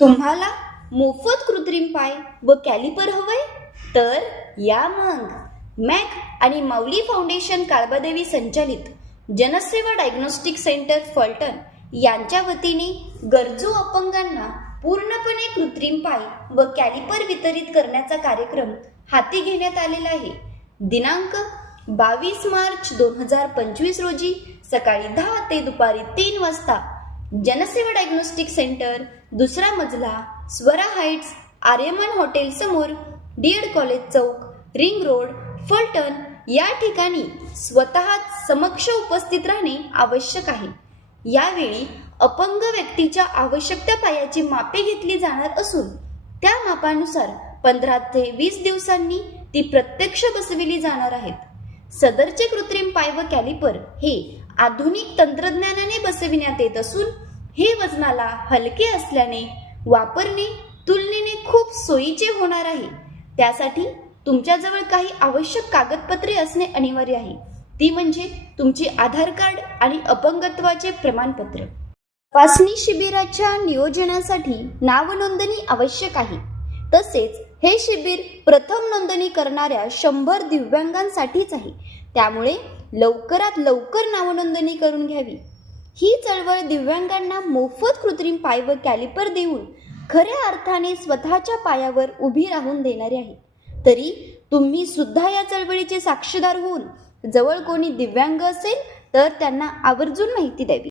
तुम्हाला मोफत कृत्रिम पाय व कॅलिपर हवंय? तर या मग. मॅक आणि माऊली फाउंडेशन काळबादेवी संचालित जनसेवा डायग्नोस्टिक सेंटर फलटण यांच्या वतीने गरजू अपंगांना पूर्णपणे कृत्रिम पाय व कॅलिपर वितरित करण्याचा कार्यक्रम हाती घेण्यात आलेला आहे. दिनांक 22 मार्च 2025 रोजी सकाळी 10 ते दुपारी 3 वाजता जनसेवा डायग्नोस्टिक सेंटर, दुसरा मजला, स्वरा हाइट्स, आर्यमन हॉटेल समोर, डीएड कॉलेज चौक, रिंग रोड, फलटण या ठिकाणी स्वतः समक्ष उपस्थित राहणे आवश्यक आहे. यावेळी अपंग व्यक्तीच्या आवश्यक त्या पायाची मापे घेतली जाणार असून त्या मापानुसार 15 ते 20 दिवसांनी ती प्रत्यक्ष बसविली जाणार आहेत. सदरचे कृत्रिम पाय व कॅलिपर हे आधुनिक तंत्रज्ञानाने बसविण्यात येत असून हे वजनाला हलके असल्याने वापरणे तुलनेने खूप सोयीचे होणार आहे. त्यासाठी तुमच्याजवळ काही आवश्यक कागदपत्रे असणे अनिवार्य आहे. ती म्हणजे तुमचे आधार कार्ड आणि अपंगत्वाचे प्रमाणपत्र. तपासणी शिबिराच्या नियोजनासाठी नाव नोंदणी आवश्यक आहे. तसेच हे शिबिर प्रथम नोंदणी करणाऱ्या 100 दिव्यांगांसाठीच आहे. त्यामुळे लवकरात लवकर नावनोंदणी करून घ्यावी. ही चळवळ दिव्यांगांना मोफत कृत्रिम पाय व कॅलिपर देऊन खऱ्या अर्थाने स्वतःच्या पायावर उभी राहून देणारी आहे. तरी तुम्ही सुद्धा या चळवळीचे साक्षीदार होऊन जवळ कोणी दिव्यांग असेल तर त्यांना आवर्जून माहिती द्यावी.